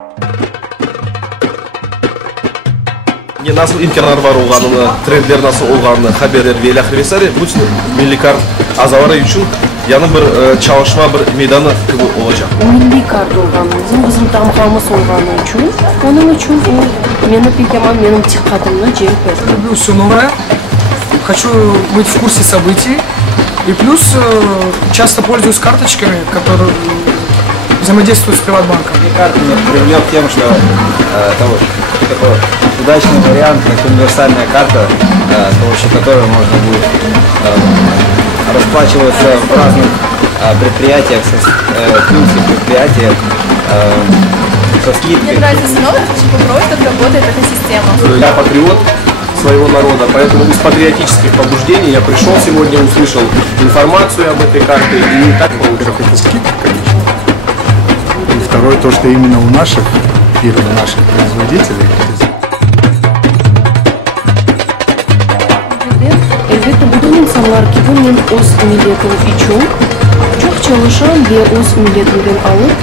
Не насыл имкандар бар олғанын, трендлер насыл олғанын, хаберлер вейлі ақырбесары, бұтын милли карт азавары үшін яны бір чалышма бір мейданы кібі олacak. Милли карт олғанын, bizim дамғамыз олғаны үшін, оның үшін мені пекеман, менің тиқатымны желіп берді. Люблю все новое, хочу быть в курсе событий, и плюс часто пользуюсь карточками, которые взаимодействуют с Приватбанком. Карта меня привлек тем, что такой удачный вариант, как универсальная карта, с помощью которой можно будет расплачиваться в разных предприятиях, предприятиях со скидкой. Мне нравится новое, очень попробовать, как работает эта система. Я патриот своего народа, поэтому из патриотических побуждений я пришел сегодня, услышал информацию об этой карте и так получил. Это скидка, конечно. И второе, то, что именно у наших фирм, наших производителей. Elbette bütün insanlar gibi men o'z milletim uchun çok çalışan ve o'z milletimden alıp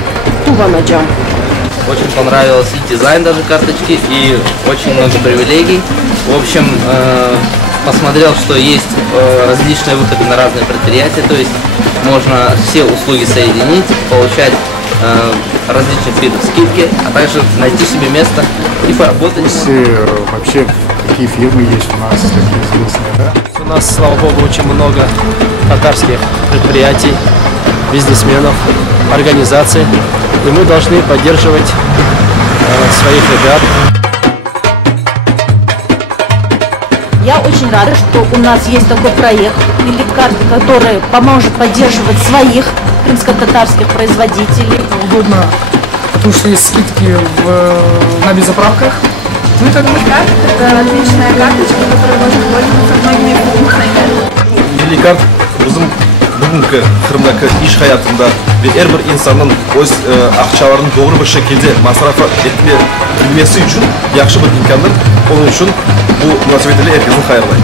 kullanacağım. Очень понравился и дизайн даже карточки, и очень много привилегий. В общем, посмотрел, что есть различные выходы на разные предприятия, то есть можно все услуги соединить, получать различных видов скидки, а также найти себе место и поработать. Вообще, какие фирмы есть у нас, такие известные, да? У нас, слава богу, очень много татарских предприятий, бизнесменов, организаций, и мы должны поддерживать своих ребят. Я очень рада, что у нас есть такой проект, или карта, который поможет поддерживать своих крымско-татарских производителей. Удобно, потому что есть скидки на беззаправках. Ну и так далее. Это отличная карточка, которая может пользоваться многими функциями. Милли карт bizim бүгінгі Қырымдағы iş hayatında ve her bir insanın öz ақшаларын doğru bir şekilde masrafa etme bilmesi için yaxşı bir imkandır. Onun için bu münasebetiyle herkesin hayırlı.